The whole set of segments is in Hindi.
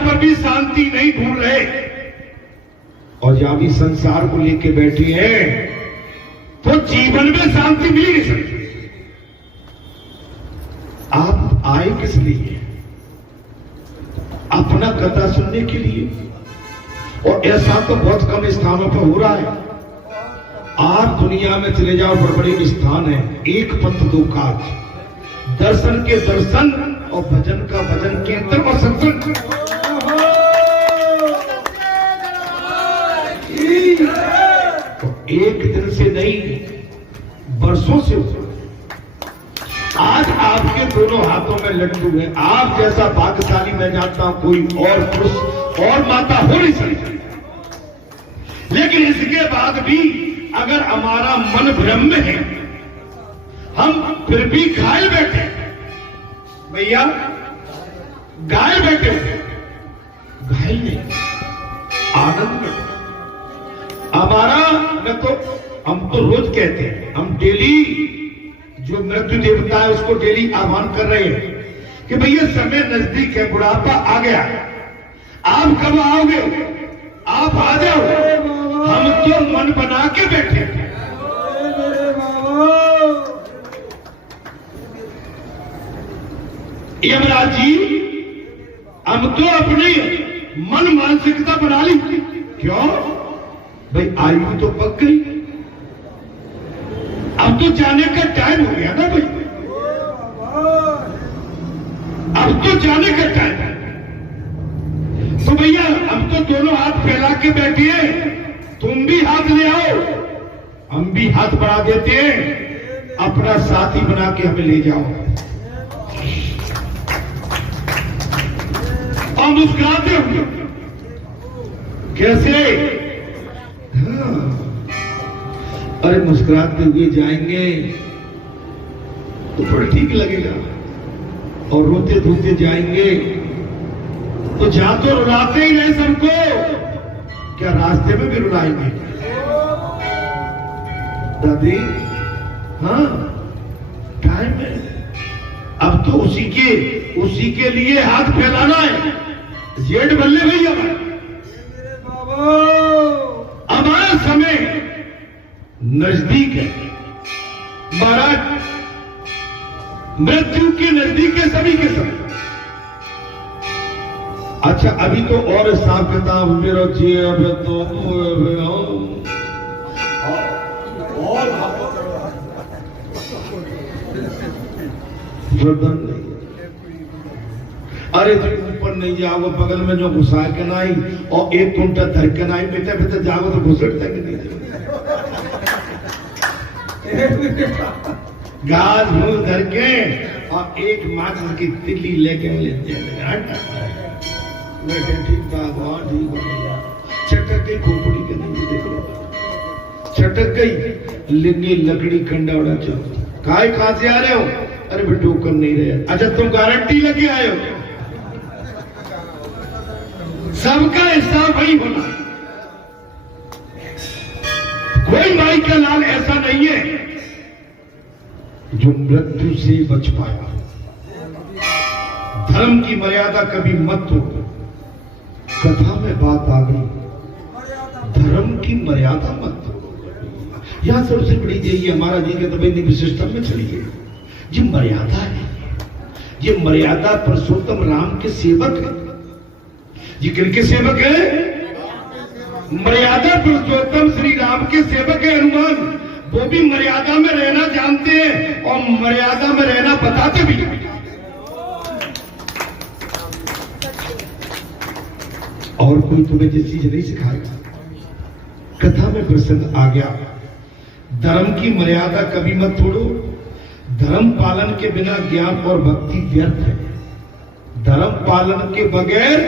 पर भी शांति नहीं ढूंढ रहे और जहां भी संसार को लेके बैठे हैं तो जीवन में शांति मिल नहीं सकती। आप आए किस लिए? अपना कथा सुनने के लिए, और ऐसा तो बहुत कम स्थानों पर हो रहा है। आप दुनिया में चले जाओ, बड़े बड़े स्थान है, एक पंथ दो काज, दर्शन के दर्शन और भजन का भजन, कीर्तन और सत्संग। तो एक दिन से नहीं, वर्षों से हो। आज आपके दोनों हाथों में लड्डू है। आप जैसा भाग्यशाली मैं जानता हूं कोई और पुरुष और माता हो नहीं सकती। लेकिन इसके बाद भी अगर हमारा मन भ्रम में है, हम फिर भी घायल बैठे, भैया घायल बैठे, घायल नहीं, आनंद में हमारा। हम तो रोज कहते हैं, हम डेली जो मृत्यु देवता है उसको डेली आह्वान कर रहे हैं कि भैया समय नजदीक है, बुढ़ापा आ गया, आप कब आओगे? आप आ जाओ। हम तो मन बना के बैठे हैं। यमराज जी, हम तो अपनी मन मानसिकता बना ली। क्यों भाई? आयु तो पक गई, अब तो जाने का टाइम हो गया ना भाई, अब तो जाने का टाइम है। तो भैया हम तो दोनों हाथ फैला के बैठिए, तुम भी हाथ ले आओ, हम भी हाथ बढ़ा देते हैं, अपना साथी बना के हमें ले जाओ और मुस्कुराते होंगे। कैसे? हाँ। अरे मुस्कुराते हुए जाएंगे तो बड़ा ठीक लगेगा, और रोते धोते जाएंगे तो जहां तो रुलाते ही रहे सबको, क्या रास्ते में भी रुलाएंगे? दादी, हाँ टाइम है, अब तो उसी के लिए हाथ फैलाना है। जेठ बल्ले भैया, हमारा समय नजदीक है महाराज, मृत्यु के नजदीक है सभी के सभी। अच्छा अभी तो और हिसाब किताब मेरा जेब तो और नहीं। अरे तुम ऊपर नहीं जाओगे, बगल में जो घुसा के नाई और एक कुंटा धर के नाई, बेटा बेटा जाओगे तो घुसटता कि नहीं घास भूस धर के और एक माचिस की तिल्ली लेके ठीक बात, हाँ ठीक बात। चटक गई खोपड़ी के नहीं, देखो चटक गई, लेंगे लकड़ी कंडा उड़ा। चलो कहां से आ रहे हो? अरे बेटो कर नहीं रहे। अच्छा तुम गारंटी लेके आए हो? सबका हिसाब वही होना, कोई माई का लाल ऐसा नहीं है जो मृत्यु से बच पाया। धर्म की मर्यादा कभी मत तोड़ो। कथा में बात आ गई, धर्म की मर्यादा मत तोड़ो। यहां सबसे बड़ी यही हमारा जी के तबीयत विशिष्टता में चलिए, ये मर्यादा है, ये मर्यादा पुरुषोत्तम राम के सेवक है। ये किनके सेवक है? मर्यादा पुरुषोत्तम श्री राम के सेवक है हनुमान। वो भी मर्यादा में रहना जानते हैं और मर्यादा में रहना बताते भी हैं। और कोई तुम्हें ये चीज नहीं सिखाएगा। कथा में प्रसंग आ गया, धर्म की मर्यादा कभी मत तोड़ो। धर्म पालन के बिना ज्ञान और भक्ति व्यर्थ है। धर्म पालन के बगैर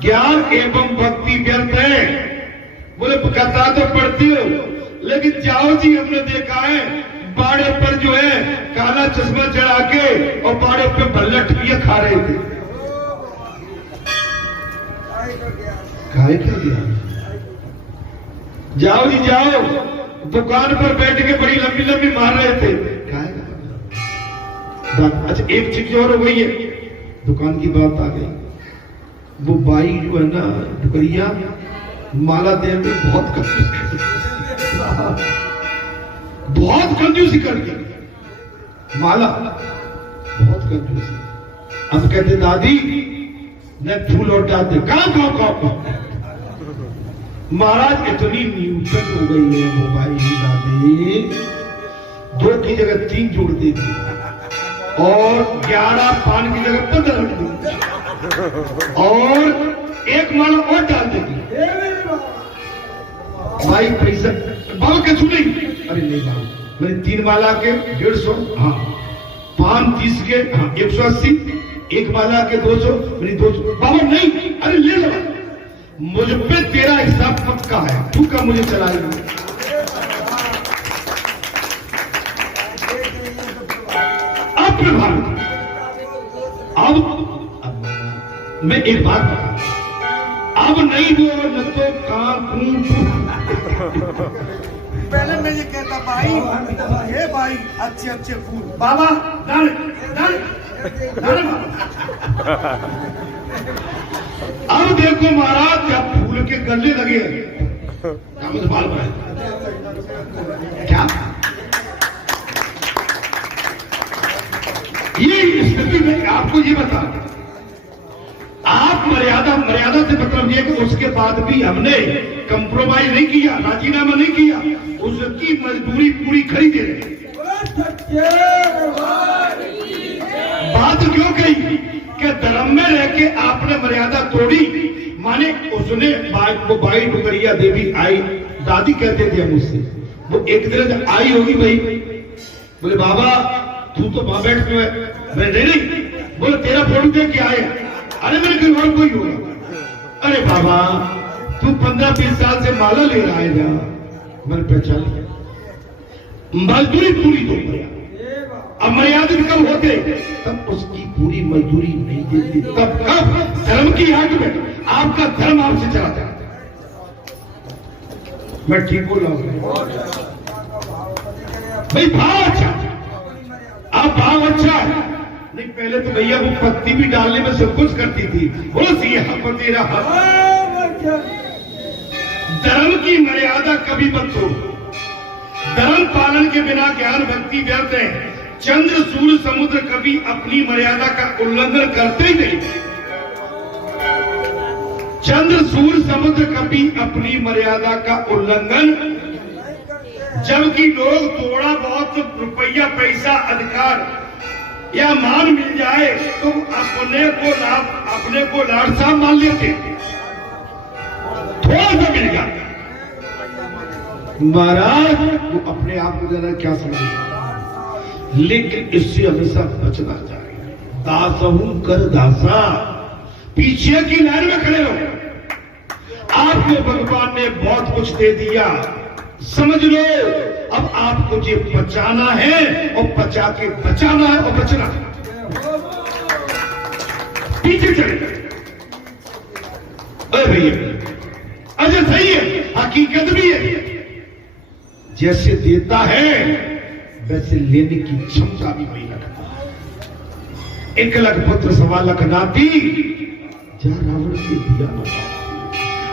ज्ञान एवं भक्ति व्यर्थ है। बोले कथा तो पढ़ती हो, लेकिन जाओ जी, हमने देखा है बाड़े पर जो है काला चश्मा चढ़ा के और बाड़े पे भल्ला टिकिया खा रहे थे। काहे का ज्ञान? जाओ जी जाओ, दुकान पर बैठ के बड़ी लंबी लंबी मार रहे थे। काहे का? अच्छा एक चीज और हो गई है, दुकान की बात आ गई। वो बाई जो है ना डुकरिया माला देने में बहुत कंजूसी करती, माला बहुत कंजूसी। अब कहते दादी ने फूल लौटा दे, कहां महाराज इतनी न्यूटन हो गई है वो बाई दादी, 2 की जगह 3 जोड़ देती और 11 पान की जगह 15 रख देती और 1 माला और डाल देती। भाई पैसा बाबा के सुने, अरे नहीं बाबा मेरी 3 माला के 150, हाँ 5 30 के, हाँ 180, 1 माला के 200, मेरी 200। बाबा नहीं, अरे ले लो, मुझ पे तेरा हिसाब पक्का है, तू का मुझे चलाएगा। अब प्रभावित, अब मैं एक बात बता, अब नहीं वो न तो पहले मैं ये कहता भाई, हे भाई अच्छे अच्छे फूल बाबा डाल डाल डाल। अब देखो महाराज जब फूल के गले लगे बाल बनाए क्या, ये स्थिति में आपको ये बता, आप मर्यादा से मतलब ये कि उसके बाद भी हमने कंप्रोमाइज नहीं किया, राजीनामा नहीं किया, उसकी मजदूरी पूरी खरी दे रहे। बात क्यों कही कि धर्म में रह के आपने मर्यादा तोड़ी, माने उसने वो बाई डुकरिया देवी आई, दादी कहते थे मुझसे, वो एक दिन आई होगी भाई, बोले बाबा तू तो वहां बैठ क्यों है, मैं नहीं, बोले तेरा फोटो देख के आए, अरे मेरे कोई और कोई होगा, अरे बाबा तू 15-20 साल से माला ले रहा है जा, मैंने पहचान लिया, मजदूरी पूरी दो भैया। अब मर्यादित कब होते, तब उसकी पूरी मजदूरी नहीं देती, तब कब धर्म की आग में आपका धर्म आपसे चलाता है। मैं ठीक बोल रहा हूं भाई, भाव अच्छा, अब भाव अच्छा है नहीं, पहले तो भैया वो पत्ती भी डालने में सब कुछ करती थी, बोलो सिंहापति रहा। धर्म की मर्यादा कभी मत तोड़ो, धर्म पालन के बिना ज्ञान भक्ति व्यर्थ है। चंद्र सूर्य समुद्र कभी अपनी मर्यादा का उल्लंघन करते ही नहीं, चंद्र सूर्य समुद्र कभी अपनी मर्यादा का उल्लंघन, जबकि लोग थोड़ा बहुत रुपया पैसा अधिकार या मान मिल जाए तो अपने को लाडसा मान लेते, थोड़ा सा मिल गया महाराज वो अपने आप को जरा क्या समझे, लेकिन इससे हमेशा बचना चाहिए। दासहू कर दासा, पीछे की लाइन में खड़े रहो, आपको भगवान ने बहुत कुछ दे दिया, समझ लो अब आपको ये बचाना है और बचा के बचाना है और बचना है, पीछे चले अरे भैया, अच्छा सही है, हकीकत भी है, जैसे देता है वैसे लेने की क्षमता भी वही रखता है। 1 लाख पुत्र 1.25 लाख नाती, जहां रावण के दिया ना,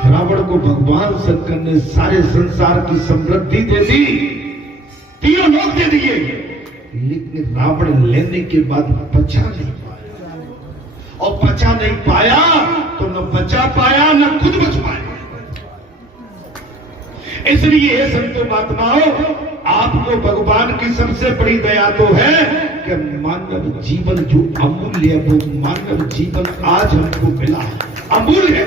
रावण को भगवान शंकर ने सारे संसार की समृद्धि दे दी, 3 लोक दे दिए, लेकिन रावण लेने के बाद बचा नहीं पाया, और बचा नहीं पाया तो न बचा पाया न खुद बच पाया। इसलिए हे संतो महात्माओं, आपको भगवान की सबसे बड़ी दया तो है कि मानव जीवन जो अमूल्य है, वो मानव जीवन आज हमको मिला है, अमूल्य है।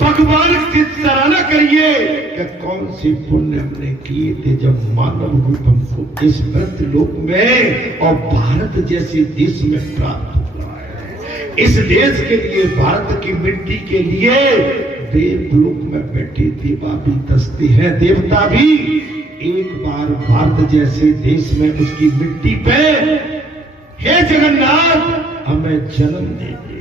भगवान की सराहना करिए कि कौन से पुण्य हमने किए थे जब मानव रूप हमको इस मृत्यलोक में और भारत जैसे देश में प्राप्त हुआ है। इस देश के लिए, भारत की मिट्टी के लिए देवलोक में बैठे देवा भी दसते हैं, देवता भी एक बार भारत जैसे देश में उसकी मिट्टी पे, हे जगन्नाथ हमें जन्म दे दे।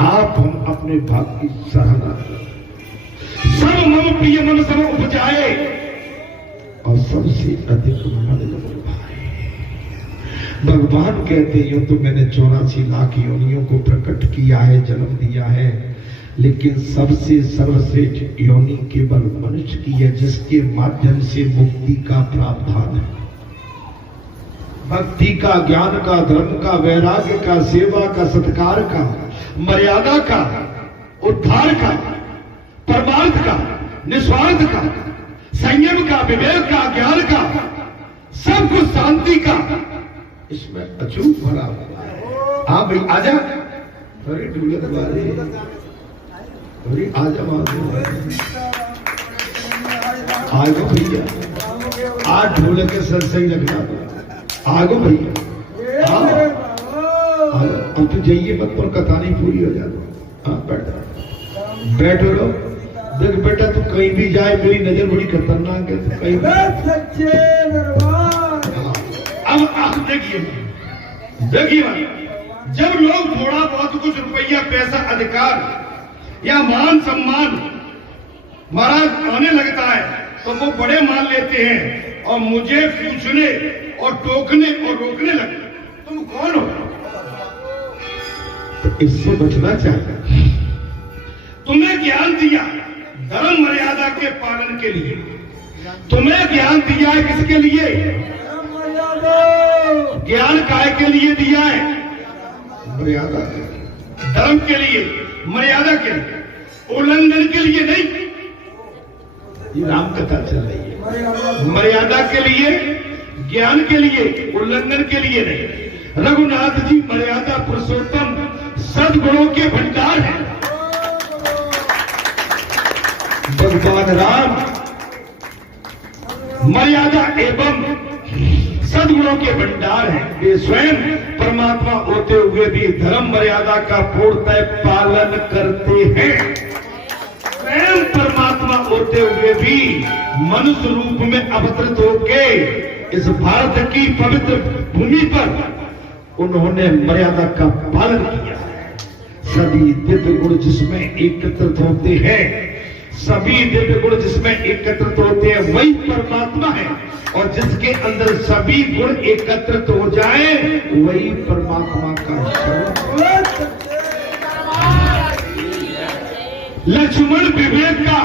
आप हम अपने भाग की सराहना करें। सब मम प्रिय मन सब उपजाए और सबसे अधिक मन भाए। भगवान कहते हैं तो मैंने 84 लाख योनियों को प्रकट किया। किया है, जन्म दिया है, लेकिन सबसे सर्वश्रेष्ठ योनि केवल मनुष्य की है, जिसके माध्यम से मुक्ति का प्रावधान है। भक्ति का, ज्ञान का, धर्म का, वैराग्य का, सेवा का, सत्कार का, मर्यादा का, उद्धार का, परमार्थ का, निस्वार्थ का, संयम का, विवेक का, ज्ञान का, सब कुछ शांति का इसमें अचूक भरा हुआ है। हाँ भाई आजा, अरे ढूलक वाले, अरे आजा आगो भैया, आज ढोलक के सर सही रखना, आगो भैया, अब तो जाइए मत पर कथानी पूरी हो जाती। हाँ बैठो रहो। देख बेटा तू कहीं भी जाए, मेरी नजर बड़ी खतरनाक है, तो कहीं अब आप देखिए जब लोग थोड़ा बहुत कुछ रुपया, पैसा, अधिकार या मान सम्मान महाराज आने लगता है तो वो बड़े मान लेते हैं और मुझे पूछने और टोकने और रोकने लगते, तुम कौन हो? तो इससे बचना चाहिए। तुम्हें ज्ञान दिया धर्म मर्यादा के पालन के लिए, तुम्हें ज्ञान दिया है किसके लिए? ज्ञान काय के लिए दिया है? मर्यादा, धर्म के लिए, मर्यादा के लिए, उल्लंघन के लिए नहीं। ये राम कथा चल रही है, मर्यादा के लिए, ज्ञान के लिए, उल्लंघन के लिए नहीं। रघुनाथ जी मर्यादा पुरुषोत्तम सद्गुणों के भंडार हैं। भगवान राम मर्यादा एवं सद्गुणों के भंडार हैं। वे स्वयं परमात्मा होते हुए भी धर्म मर्यादा का पूर्णतः पालन करते हैं। स्वयं परमात्मा होते हुए भी मनुष्य रूप में अवतरित होके इस भारत की पवित्र भूमि पर उन्होंने मर्यादा का पालन किया है। सभी दिव्य गुण जिसमें एकत्रित होते हैं, सभी दिव्य गुण जिसमें एकत्रित होते हैं वही परमात्मा है, और जिसके अंदर सभी गुण एकत्रित हो जाए वही परमात्मा का स्वरूप। लक्ष्मण विवेक का,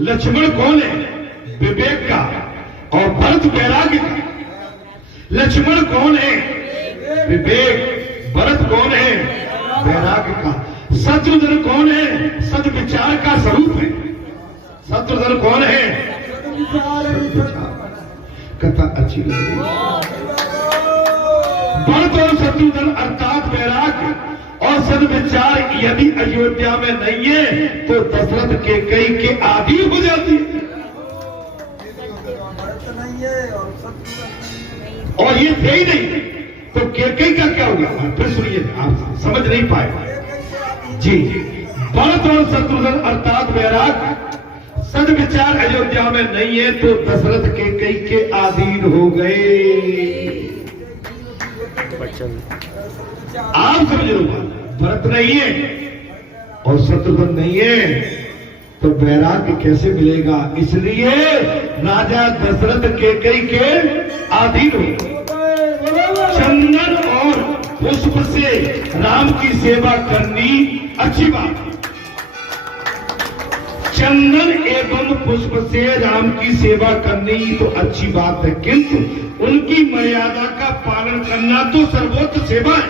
लक्ष्मण कौन है? विवेक का, और भरत वैराग्य का। लक्ष्मण कौन है? विवेक। भरत कौन है? वैराग्य का। शत्रुघ्न कौन है? सद्विचार का स्वरूप है। शत्रुघ्न कौन है? कथा अच्छी लगी। भरत और शत्रुघ्न अर्थात वैराग्य और सद्विचार यदि अयोध्या में नहीं है तो दशरथ के कई के आदि हो जाती है। और ये थे ही नहीं तो केकई का क्या होगा? फिर सुनिए, आप समझ नहीं पाए जी। भरत और शत्रुघ्न अर्थात वैराग्य सद्विचार अयोध्या में नहीं है तो दशरथ के कई के अधीन हो गए। आप समझ लो, भरत नहीं है और शत्रुघ्न नहीं है तो वैराग्य कैसे मिलेगा? इसलिए राजा दशरथ के कई के अधीन हो। चंदन और पुष्प से राम की सेवा करनी अच्छी बात है। चंदन एवं पुष्प से राम की सेवा करनी तो अच्छी बात है, किंतु उनकी मर्यादा का पालन करना तो सर्वोच्च सेवा है।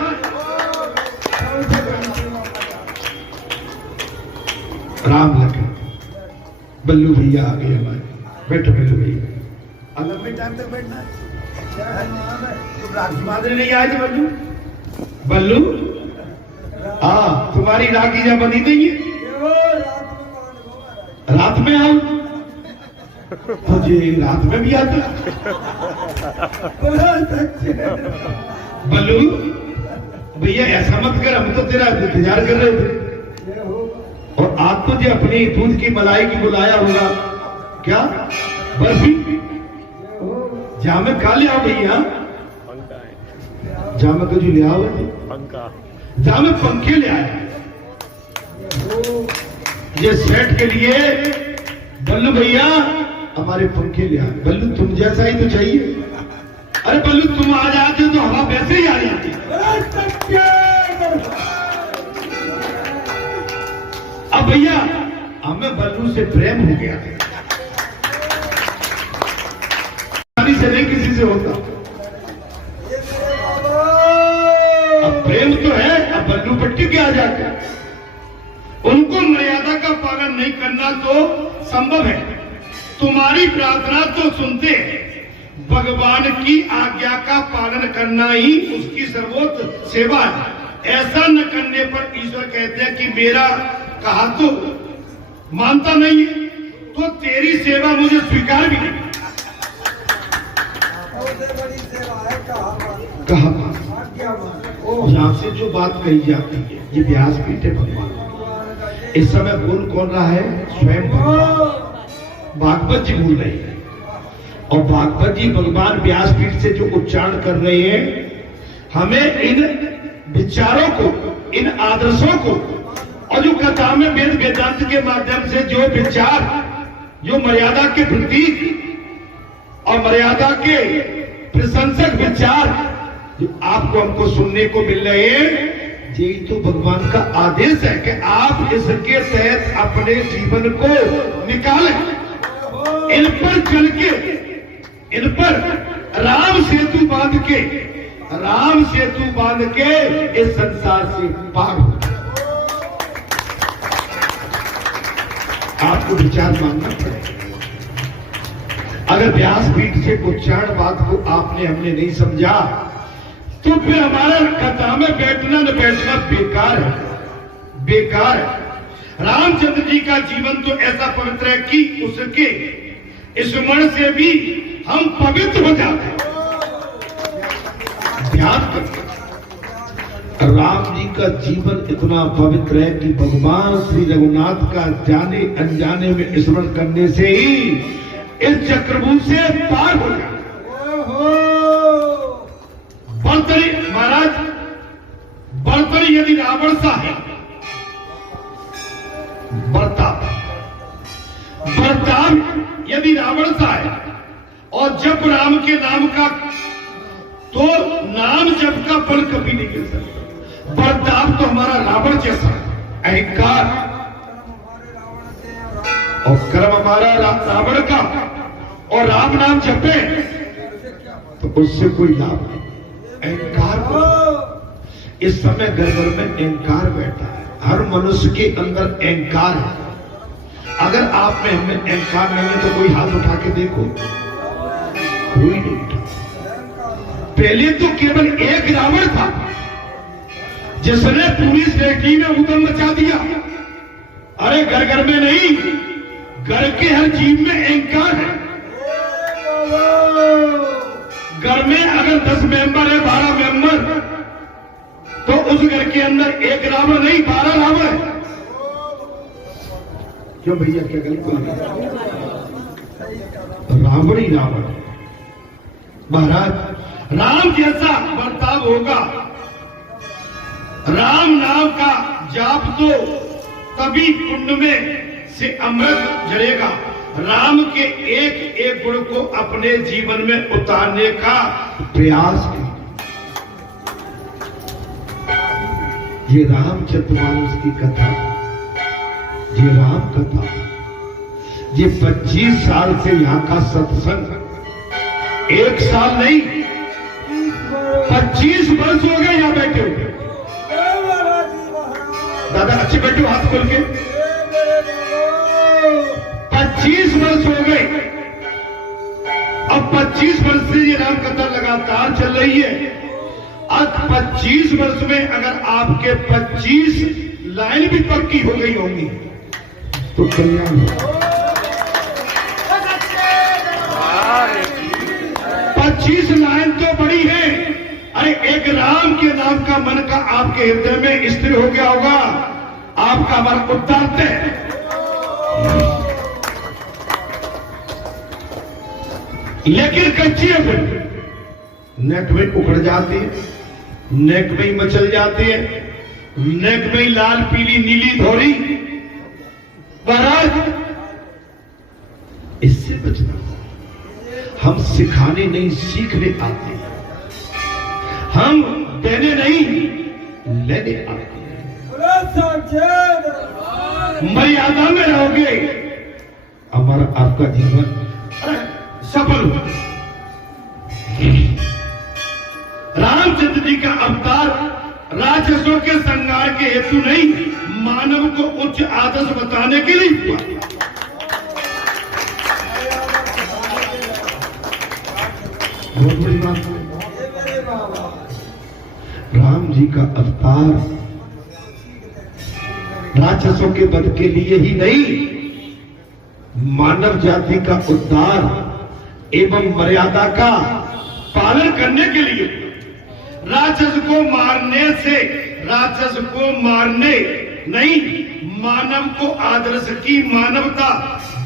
राम लखन बल्लू भैया आ गए हमारे। बैठो बल्लू भैया। अलग में टाइम तक बैठना है। राखी बांधने नहीं आए थे बल्लू? बल्लू हाँ, तुम्हारी राखी जब बनी नहीं है, रात में आओ तो जी रात में भी आता। बल्लू भैया ऐसा मत कर, हम तो तेरा इंतजार कर रहे थे। और आप तो जी अपनी दूध की मलाई की बुलाया होगा क्या? बर्फी जामे का ले आओ भैया, जामे तो जी ले आओ, जामे पंखे ले आए। ये सेट के लिए बल्लू भैया हमारे पंखे ले आए। बल्लू तुम जैसा ही तो चाहिए। अरे बल्लू तुम आ जाते तो हवा वैसे ही आ जाती। भैया हमें बल्लू से प्रेम हो गया है, से नहीं किसी से होता। अब प्रेम तो है, अब बल्लू पट्टी के आ जाते। उनको मर्यादा का पालन नहीं करना तो संभव है। तुम्हारी प्रार्थना तो सुनते हैं, भगवान की आज्ञा का पालन करना ही उसकी सर्वोच्च सेवा है। ऐसा न करने पर ईश्वर कहते हैं कि मेरा कहा तो मानता नहीं है, तो तेरी सेवा मुझे स्वीकार भी नहीं। कहा यहां से जो बात कही जाती है ये व्यासपीठ है भगवान। इस समय बोल कौन रहा है? स्वयं भगवान भागवत जी बोल रहे हैं। और भागवत जी भगवान व्यासपीठ से जो उच्चारण कर रहे हैं, हमें इन विचारों को, इन आदर्शों को, और जो कथा में वेद वेदांत के माध्यम से जो विचार, जो मर्यादा के प्रतीक और मर्यादा के प्रशंसक विचार जो आपको हमको सुनने को मिल रहे हैं, यही तो भगवान का आदेश है कि आप इसके तहत अपने जीवन को निकालें। इन पर चल के, इन पर राम सेतु बांध के, राम सेतु बांध के इस संसार से पार हो। आपको विचार मानना पड़ेगा। अगर व्यासपीठ से उच्चारण बात को आपने हमने नहीं समझा तो फिर हमारा कथा में बैठना न बैठना बेकार है, बेकार है। रामचंद्र जी का जीवन तो ऐसा पवित्र है कि उसके स्मरण से भी हम पवित्र हो जाते हैं। ध्यान करें, राम जी का जीवन इतना पवित्र है कि भगवान श्री रघुनाथ का जाने अनजाने में स्मरण करने से ही इस चक्रव्यूह से पार हो जाए। बर्तरी महाराज, बर्तरी यदि रावण सा है, बर्ताव यदि रावण सा है, और जब राम के नाम का, तो नाम जब का फल कभी नहीं मिल सकता। बर्ताव तो हमारा रावण जैसा अहंकार, और कर्म हमारा रावण का, और राम नाम जपे तो उससे कोई लाभ नहीं। अहंकार को इस समय घर घर में अहंकार बैठा है, हर मनुष्य के अंदर अहंकार है। अगर आप में हमें अहंकार नहीं है तो कोई हाथ उठा के देखो, कोई नहीं उठा। पहले तो केवल एक रावण था जिसने पूरी सृष्टि में उद्यम मचा दिया। अरे घर घर में नहीं, घर के हर जीव में अहंकार है। घर में अगर 10 मेंबर है, 12 मेंबर, तो उस घर के अंदर एक रावण नहीं 12 रावण है। क्यों भैया, क्या गलत बोल रहे? रावण ही रावण है महाराज। राम जैसा बर्ताव होगा, राम नाम का जाप तो तभी कुंड में से अमृत झरेगा। राम के एक एक गुण को अपने जीवन में उतारने का प्रयास कीजिए। ये रामचरितमानस की कथा, ये राम कथा, ये 25 साल से यहाँ का सत्संग, 1 साल नहीं 25 वर्ष हो गए यहाँ बैठे हुए। दादा अच्छे बैठे हो, हाथ खोल के। 25 वर्ष हो गए। अब 25 वर्ष से ये राम कथा लगातार चल रही है। अब 25 वर्ष में अगर आपके 25 लाइन भी पक्की हो गई होंगी तो कल्याण हो। 25 लाइन तो बड़ी है। अरे एक राम के नाम का मन का आपके हृदय में स्थिर हो गया होगा, आपका मन उद्धार है। लेकिन कच्ची है, फिर नेक में उखड़ जाती है, नेक में ही मचल जाती है, नेक में ही लाल पीली नीली धोरी। महाराज इससे बचना, हम सिखाने नहीं सीखने आते हैं, हम देने नहीं लेने आते हैं। मर्यादा में रहोगे, हमारा आपका जीवन सफल होगा। रामचंद्र जी का अवतार राक्षसों के संहार के हेतु नहीं, मानव को उच्च आदर्श बताने के लिए हुआ। बहुत बड़ी बात है। राम जी का अवतार राक्षसों के वध के लिए ही नहीं, मानव जाति का उद्धार एवं मर्यादा का पालन करने के लिए। राक्षस को मारने नहीं, मानव को आदर्श की मानवता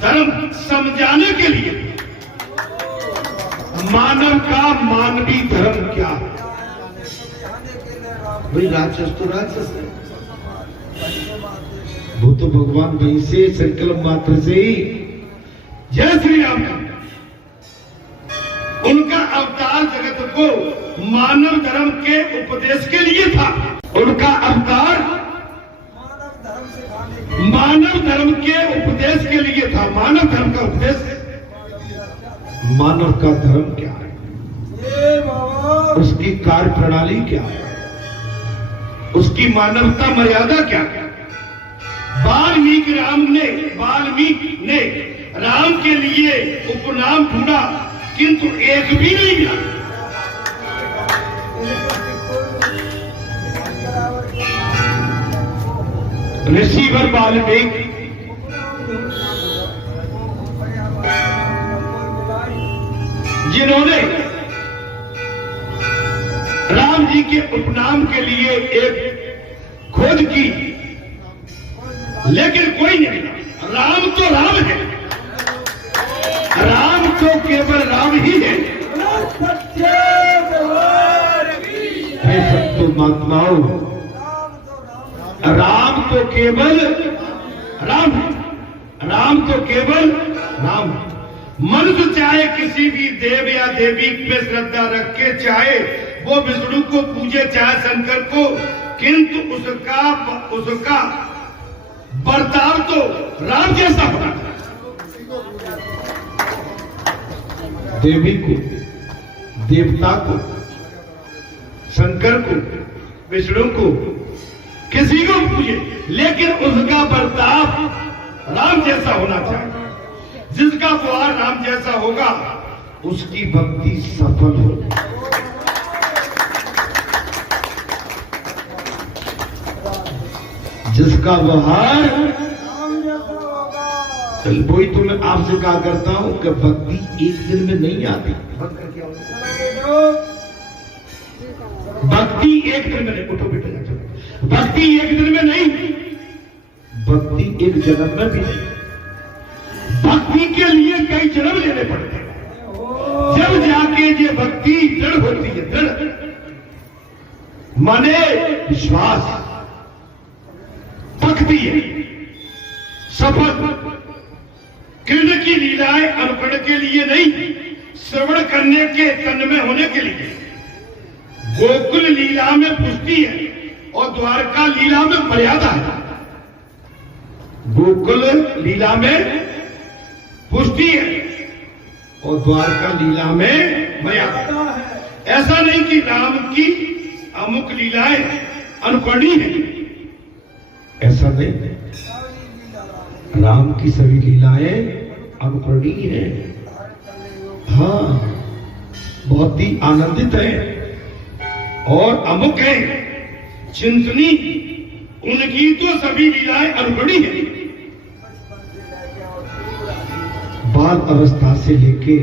धर्म समझाने के लिए। मानव का मानवीय धर्म क्या है? भाई राक्षस तो राक्षस है, वो तो भगवान वहीं से संकल्प मात्र से ही। जय श्री राम। उनका अवतार जगत को मानव धर्म के उपदेश के लिए था। उनका अवतार मानव धर्म के उपदेश के लिए था। मानव धर्म का उपदेश, मानव का धर्म क्या है, उसकी कार्य प्रणाली क्या है, उसकी मानवता मर्यादा क्या है। वाल्मीकि ने राम के लिए उपनाम ढूंढा, किंतु एक भी नहीं मिला। ऋषिवर वाल्मीकि जिन्होंने राम जी के उपनाम के लिए एक खोज की, लेकिन कोई नहीं मिला। राम तो राम है, राम तो केवल राम ही है। हे सत्य महात्माओं, राम तो केवल राम, राम तो केवल राम। मनुष्य चाहे किसी भी देव या देवी पे श्रद्धा रख के, चाहे वो विष्णु को पूजे चाहे शंकर को, किंतु उसका बर्ताव तो राम जैसा होना। देवी को, देवता को, शंकर को, विष्णु को, किसी को पूजे, लेकिन उसका बर्ताव राम जैसा होना चाहिए। जिसका व्यवहार राम जैसा होगा, उसकी भक्ति सफल होगी। जिसका व्यवहार, वही तो मैं आपसे कहा करता हूं कि भक्ति एक दिन में नहीं आती। भक्ति एक दिन में नहीं, उठो बेटा, भक्ति एक दिन में नहीं, भक्ति एक जन्म में भी नहीं। भक्ति के लिए कई जन्म लेने पड़ते हैं, जब जाके ये भक्ति दृढ़ होती है। दृढ़ माने विश्वास, भक्ति है सफल। कृष्ण की लीलाएं अनुकरण के लिए नहीं, श्रवण करने के तन्मय होने के लिए। गोकुल लीला में पुष्टि है और द्वारका लीला में मर्यादा है। गोकुल लीला में पुष्टि है और द्वारका लीला में मर्यादा है। ऐसा नहीं कि राम की अमुक लीलाएं अनुकरणीय है, ऐसा नहीं। राम की सभी लीलाएं अनुकरणीय है। हाँ, बहुत ही आनंदित है और अमुक है, चिंतनी। उनकी तो सभी लीलाएं अनुकरणीय है। बाल अवस्था से लेके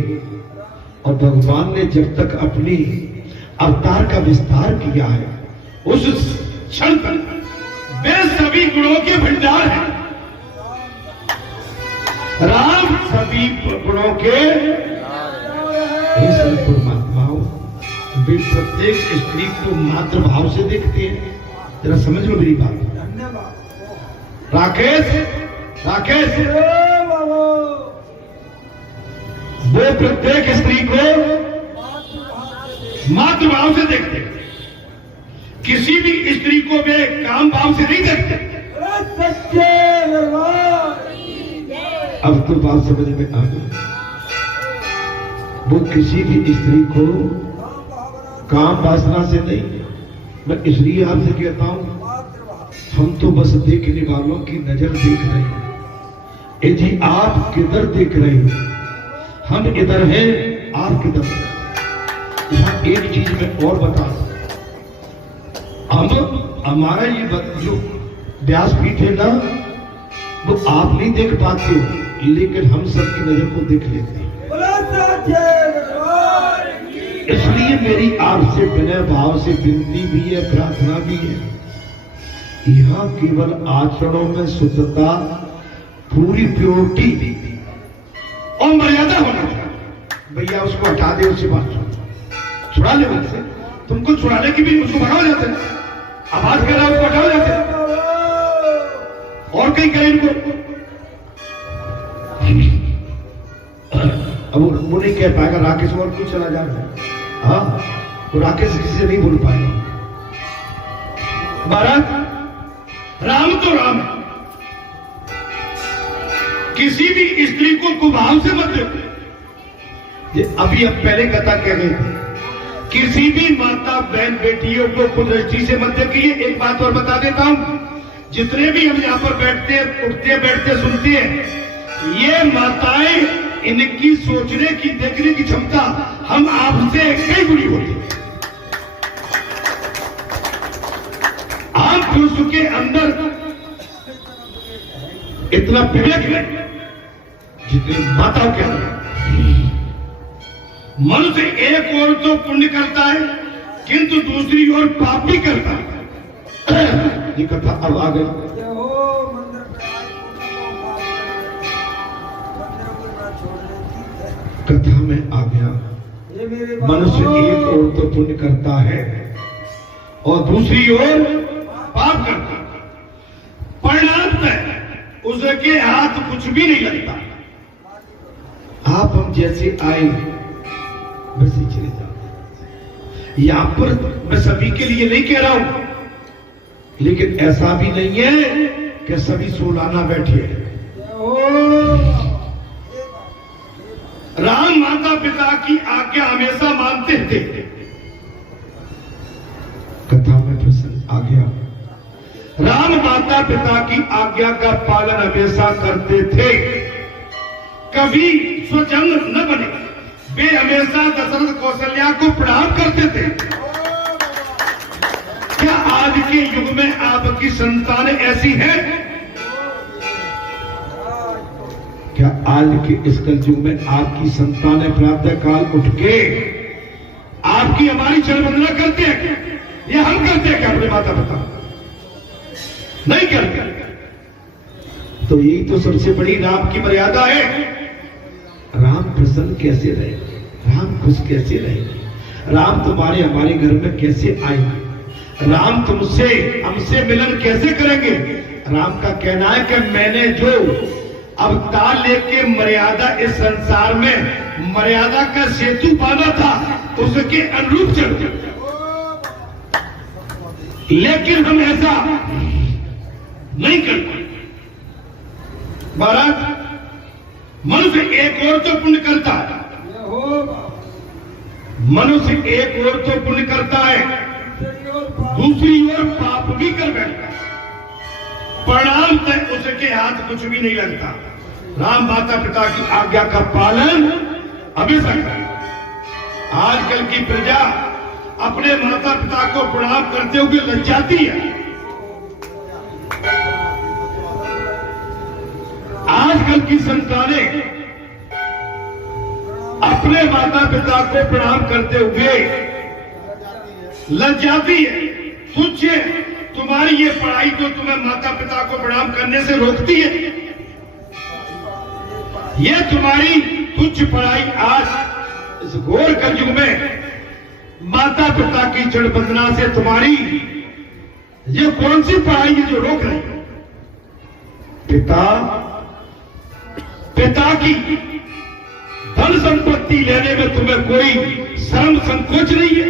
और भगवान ने जब तक अपनी अवतार का विस्तार किया है, उस क्षण तक वे सभी गुणों के भंडार हैं। राम सभी गुणों के परमात्माओं। वे प्रत्येक स्त्री को मातृभाव से देखते हैं। जरा समझ लो मेरी बात। राकेश, राकेश, वो प्रत्येक स्त्री को मातृभाव से देखते हैं। किसी भी स्त्री को वे काम भाव से नहीं देखते। आपको बात समझ में आ गई? वो किसी भी स्त्री को काम वासना से नहीं, मैं इसलिए आपसे कहता हूं, हम तो बस देखने वालों की नजर देख रहे हैं। यदि आप किधर देख रहे हो, हम इधर हैं, आप किधर। यहाँ एक चीज मैं और बता दूं, हम हमारा ये जो व्यासपीठ है ना, वो आप नहीं देख पाते हो, लेकिन हम सबकी नजर को देख लेते हैं। इसलिए मेरी आपसे विनय भाव से विनती भी है, प्रार्थना भी है, यहां केवल आचरणों में शुद्धता, पूरी प्योरिटी और मर्यादा होना चाहिए। भैया उसको हटा दे, उससे बात छुड़ा ले मन से। तुमको छुड़ाने की भी उसको भगाओ जाते हैं, आवाज कर रहा है उसको हटाओ जाते हैं, और कहीं करें इनको। अब वो नहीं कह पाएगा राकेश और क्यों चला जा रहा है। हाँ, वो राकेश किसी से नहीं बोल पाएगा। महाराज, राम तो राम है, किसी भी स्त्री को कुभाव से मत देखो। अभी अब पहले कथा कह गई थी, किसी भी माता बहन बेटियों को कुदृष्टि से मत देखिए। एक बात और बता देता हूं, जितने भी हम यहां पर बैठते उठते बैठते सुनते हैं, ये माताएं, इनकी सोचने की देखने की क्षमता हम आपसे कई गुनी होती है। आप पुरुष के अंदर इतना विवेक है जितने माताओं के अंदर। मनुष्य एक ओर तो पुण्य करता है, किंतु दूसरी ओर पाप भी करता है। ये कथा अब आ गई। कथा में आ गया, मनुष्य एक ओर तो पुण्य करता है और दूसरी ओर पाप करता है। परिणाम में उसके हाथ कुछ भी नहीं लगता। आप हम जैसे आए वैसे चले जाते। यहां पर मैं सभी के लिए नहीं कह रहा हूं, लेकिन ऐसा भी नहीं है कि सभी सोलाना बैठे। राम माता पिता की आज्ञा हमेशा मानते थे। कथा में प्रसंग आ गया, राम माता पिता की आज्ञा का पालन हमेशा करते थे, कभी स्वजंग न बने। वे हमेशा दशरथ कौशल्या को प्रणाम करते थे। क्या आज के युग में आपकी संतान ऐसी है? क्या आज के इस कलयुग में आपकी संतानें प्रातः काल उठ के आपकी हमारी चरणवंदना करते हैं? या हम करते हैं क्या अपने माता पिता? नहीं करते। तो यही तो सबसे बड़ी राम की मर्यादा है। राम प्रसन्न कैसे रहेंगे, राम खुश कैसे रहेंगे, राम तुम्हारे हमारे घर में कैसे आएंगे, राम तुमसे हमसे मिलन कैसे करेंगे? राम का कहना है कि मैंने जो अवतार लेके मर्यादा इस संसार में मर्यादा का सेतु बांधा था, उसके अनुरूप चलते। लेकिन हम ऐसा नहीं करते। महाराज, मनुष्य एक ओर तो पुण्य करता है, मनुष्य एक ओर तो पुण्य करता है, दूसरी ओर पाप भी कर बैठता है। परिणाम तक उसके हाथ कुछ भी नहीं लगता। राम माता पिता की आज्ञा का पालन हमेशा करें। आजकल की प्रजा अपने माता पिता को प्रणाम करते हुए लज्जाती है। आजकल की संतानें अपने माता पिता को प्रणाम करते हुए लज्जाती है, तुच्छ है। तुम्हारी ये पढ़ाई तो तुम्हें माता पिता को प्रणाम करने से रोकती है। ये तुम्हारी तुच्छ पढ़ाई आज इस घोर कलयुग में माता पिता की जड़ बंदना से तुम्हारी ये कौन सी पढ़ाई है जो रोक रही है? पिता की धन संपत्ति लेने में तुम्हें कोई शर्म संकोच नहीं है।